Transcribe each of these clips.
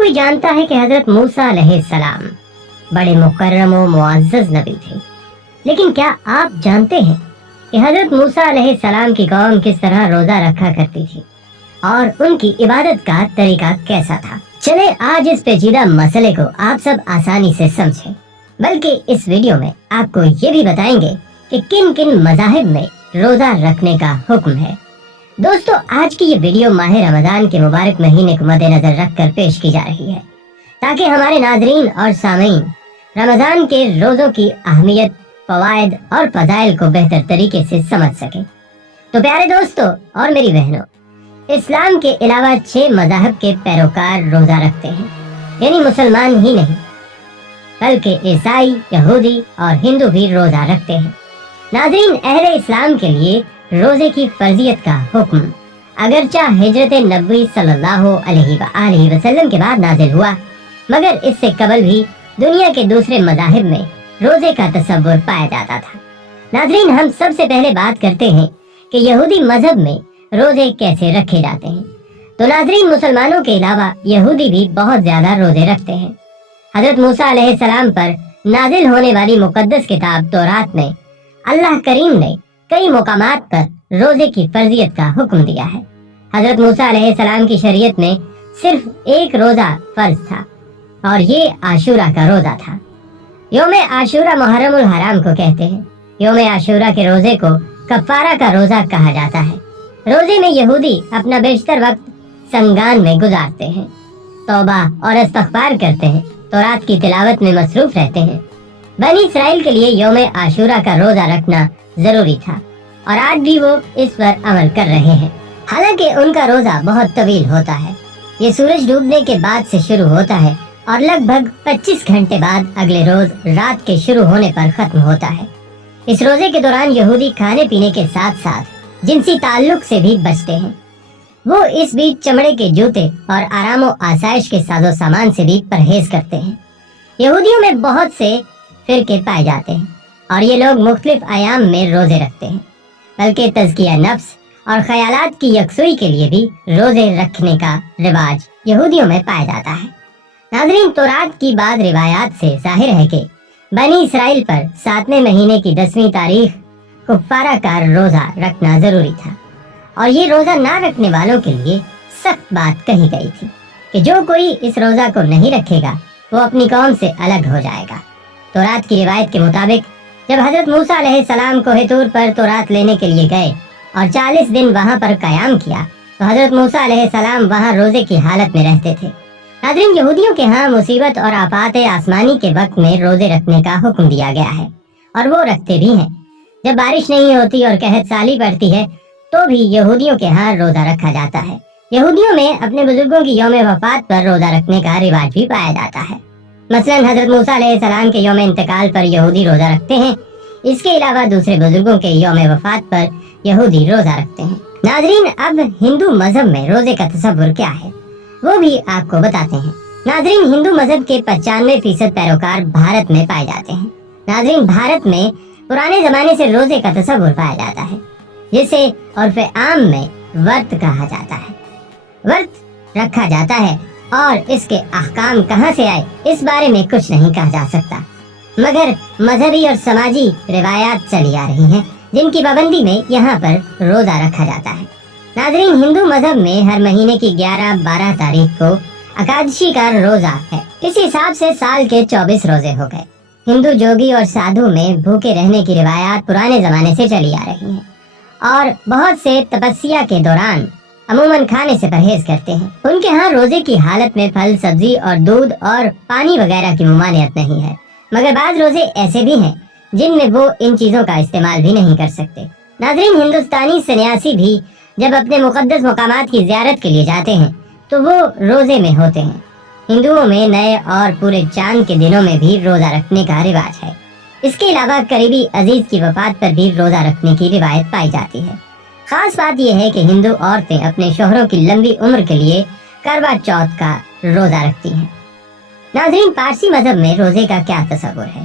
کوئی جانتا ہے کہ حضرت موسیٰ علیہ السلام بڑے مکرم و معزز نبی تھے، لیکن کیا آپ جانتے ہیں کہ حضرت موسیٰ علیہ السلام کی قوم کس طرح روزہ رکھا کرتی تھی اور ان کی عبادت کا طریقہ کیسا تھا؟ چلے آج اس پیچیدہ مسئلے کو آپ سب آسانی سے سمجھیں، بلکہ اس ویڈیو میں آپ کو یہ بھی بتائیں گے کہ کن کن مذاہب میں روزہ رکھنے کا حکم ہے۔ دوستو، آج کی یہ ویڈیو ماہ رمضان کے مبارک مہینے کو مد نظر رکھ کر پیش کی جا رہی ہے تاکہ ہمارے ناظرین اور سامعین رمضان کے روزوں کی اہمیت، فوائد اور فضائل کو بہتر طریقے سے سمجھ سکیں۔ تو پیارے دوستو اور میری بہنوں، اسلام کے علاوہ 6 مذاہب کے پیروکار روزہ رکھتے ہیں، یعنی مسلمان ہی نہیں بلکہ عیسائی، یہودی اور ہندو بھی روزہ رکھتے ہیں۔ ناظرین، اہل اسلام کے لیے روزے کی فرضیت کا حکم اگرچہ ہجرت نبوی صلی اللہ علیہ وآلہ وسلم کے بعد نازل ہوا، مگر اس سے قبل بھی دنیا کے دوسرے مذاہب میں روزے کا تصور پایا جاتا تھا۔ ناظرین، ہم سب سے پہلے بات کرتے ہیں کہ یہودی مذہب میں روزے کیسے رکھے جاتے ہیں۔ تو ناظرین، مسلمانوں کے علاوہ یہودی بھی بہت زیادہ روزے رکھتے ہیں۔ حضرت موسیٰ علیہ السلام پر نازل ہونے والی مقدس کتاب تورات میں اللہ کریم نے کئی مقامات پر روزے کی فرضیت کا حکم دیا ہے۔ حضرت موسیٰ علیہ السلام کی شریعت میں صرف ایک روزہ فرض تھا اور یہ عاشورہ کا روزہ تھا۔ یوم عاشورہ محرم الحرام کو کہتے ہیں۔ یوم عاشورہ کے روزے کو کفارہ کا روزہ کہا جاتا ہے۔ روزے میں یہودی اپنا بیشتر وقت سنگان میں گزارتے ہیں، توبہ اور استغفار کرتے ہیں، تورات کی تلاوت میں مصروف رہتے ہیں۔ بنی اسرائیل کے لیے یوم عاشورہ کا روزہ رکھنا ضروری تھا اور آج بھی وہ اس پر عمل کر رہے ہیں، حالانکہ ان کا روزہ بہت طویل ہوتا ہے۔ یہ سورج ڈوبنے کے بعد سے شروع ہوتا ہے اور لگ بھگ 25 گھنٹے بعد اگلے روز رات کے شروع ہونے پر ختم ہوتا ہے۔ اس روزے کے دوران یہودی کھانے پینے کے ساتھ ساتھ جنسی تعلق سے بھی بچتے ہیں۔ وہ اس بیچ چمڑے کے جوتے اور آرام و آسائش کے ساز و سامان سے بھی پرہیز کرتے ہیں۔ یہودیوں میں بہت سے فرقے پائے جاتے ہیں اور یہ لوگ مختلف ایام میں روزے رکھتے ہیں، بلکہ تزکیہ نفس اور خیالات کی یکسوئی کے لیے بھی روزے رکھنے کا رواج یہودیوں میں پایا جاتا ہے۔ ناظرین، تورات کی بعض روایات سے ظاہر ہے کہ بنی اسرائیل پر 7ویں مہینے کی 10ویں تاریخ کفارہ کا روزہ رکھنا ضروری تھا اور یہ روزہ نہ رکھنے والوں کے لیے سخت بات کہی گئی تھی کہ جو کوئی اس روزہ کو نہیں رکھے گا وہ اپنی قوم سے الگ ہو جائے گا۔ تورات کی روایت کے مطابق جب حضرت موسیٰ علیہ السلام کوہ طور پر تورات لینے کے لیے گئے اور 40 دن وہاں پر قیام کیا تو حضرت موسیٰ علیہ السلام وہاں روزے کی حالت میں رہتے تھے۔ ناظرین، یہودیوں کے ہاں مصیبت اور آفات آسمانی کے وقت میں روزے رکھنے کا حکم دیا گیا ہے اور وہ رکھتے بھی ہیں۔ جب بارش نہیں ہوتی اور قحط سالی پڑتی ہے تو بھی یہودیوں کے ہاں روزہ رکھا جاتا ہے۔ یہودیوں میں اپنے بزرگوں کی یوم وفات پر روزہ رکھنے کا رواج بھی پایا جاتا ہے۔ مثلاً حضرت موسیٰ علیہ السلام کے یوم انتقال پر یہودی روزہ رکھتے ہیں۔ اس کے علاوہ دوسرے بزرگوں کے یوم وفات پر یہودی روزہ رکھتے ہیں۔ ناظرین، اب ہندو مذہب میں روزے کا تصور کیا ہے وہ بھی آپ کو بتاتے ہیں۔ ناظرین، ہندو مذہب کے 95% پیروکار بھارت میں پائے جاتے ہیں۔ ناظرین، بھارت میں پرانے زمانے سے روزے کا تصور پایا جاتا ہے، جسے عرف عام میں ورت کہا جاتا ہے۔ ورت رکھا جاتا ہے اور اس کے احکام کہاں سے آئے اس بارے میں کچھ نہیں کہا جا سکتا، مگر مذہبی اور سماجی روایات چلی آ رہی ہیں جن کی پابندی میں یہاں پر روزہ رکھا جاتا ہے۔ ناظرین، ہندو مذہب میں ہر مہینے کی 11-12 تاریخ کو اکادشی کا روزہ ہے۔ اس حساب سے سال کے 24 روزے ہو گئے۔ ہندو جوگی اور سادھو میں بھوکے رہنے کی روایات پرانے زمانے سے چلی آ رہی ہیں اور بہت سے تپسیا کے دوران عموماً کھانے سے پرہیز کرتے ہیں۔ ان کے ہاں روزے کی حالت میں پھل، سبزی اور دودھ اور پانی وغیرہ کی ممانعت نہیں ہے، مگر بعض روزے ایسے بھی ہیں جن میں وہ ان چیزوں کا استعمال بھی نہیں کر سکتے۔ ناظرین، ہندوستانی سنیاسی بھی جب اپنے مقدس مقامات کی زیارت کے لیے جاتے ہیں تو وہ روزے میں ہوتے ہیں۔ ہندوؤں میں نئے اور پورے چاند کے دنوں میں بھی روزہ رکھنے کا رواج ہے۔ اس کے علاوہ قریبی عزیز کی وفات پر بھی روزہ رکھنے کی روایت پائی جاتی ہے۔ خاص بات یہ ہے کہ ہندو عورتیں اپنے شوہروں کی لمبی عمر کے لیے کروا چوتھ کا روزہ رکھتی ہیں۔ ناظرین، پارسی مذہب میں روزے کا کیا تصور ہے؟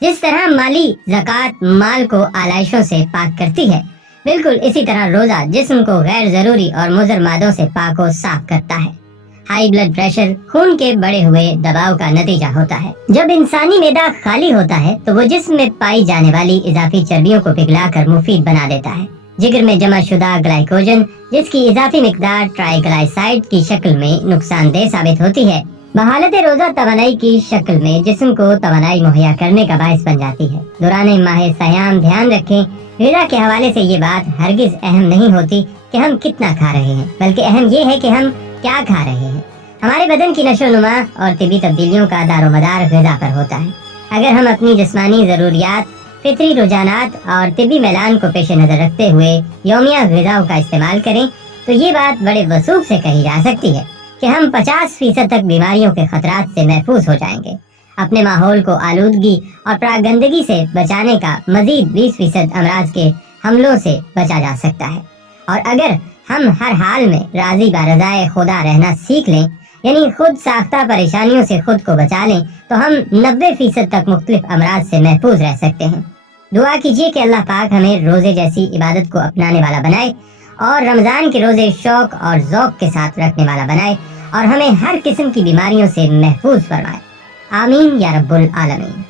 جس طرح مالی زکوٰۃ مال کو آلائشوں سے پاک کرتی ہے، بالکل اسی طرح روزہ جسم کو غیر ضروری اور مضر مادوں سے پاک و صاف کرتا ہے۔ ہائی بلڈ پریشر خون کے بڑھے ہوئے دباؤ کا نتیجہ ہوتا ہے۔ جب انسانی معدہ خالی ہوتا ہے تو وہ جسم میں پائی جانے والی اضافی چربیوں کو پگھلا کر مفید بنا دیتا ہے۔ جگر میں جمع شدہ گلائکوجن، جس کی اضافی مقدار ٹرائی گلائسائڈ کی شکل میں نقصان دہ ثابت ہوتی ہے، بحالت روزہ توانائی کی شکل میں جسم کو توانائی مہیا کرنے کا باعث بن جاتی ہے۔ دوران ماہ صیام دھیان رکھیں، غذا کے حوالے سے یہ بات ہرگز اہم نہیں ہوتی کہ ہم کتنا کھا رہے ہیں، بلکہ اہم یہ ہے کہ ہم کیا کھا رہے ہیں۔ ہمارے بدن کی نشو و نما اور طبی تبدیلیوں کا دار و مدار غذا پر ہوتا ہے۔ اگر ہم اپنی جسمانی ضروریات، فطری رجحانات اور طبی میلان کو پیش نظر رکھتے ہوئے یومیہ غذاؤں کا استعمال کریں تو یہ بات بڑے وثوق سے کہی جا سکتی ہے کہ ہم 50% تک بیماریوں کے خطرات سے محفوظ ہو جائیں گے۔ اپنے ماحول کو آلودگی اور پراگندگی سے بچانے کا مزید 20% امراض کے حملوں سے بچا جا سکتا ہے۔ اور اگر ہم ہر حال میں راضی برضائے خدا رہنا سیکھ لیں، یعنی خود ساختہ پریشانیوں سے خود کو بچا لیں، تو ہم 90% تک مختلف امراض سے محفوظ رہ سکتے ہیں۔ دعا کیجیے کہ اللہ پاک ہمیں روزے جیسی عبادت کو اپنانے والا بنائے اور رمضان کے روزے شوق اور ذوق کے ساتھ رکھنے والا بنائے اور ہمیں ہر قسم کی بیماریوں سے محفوظ فرمائے۔ آمین یا رب العالمین۔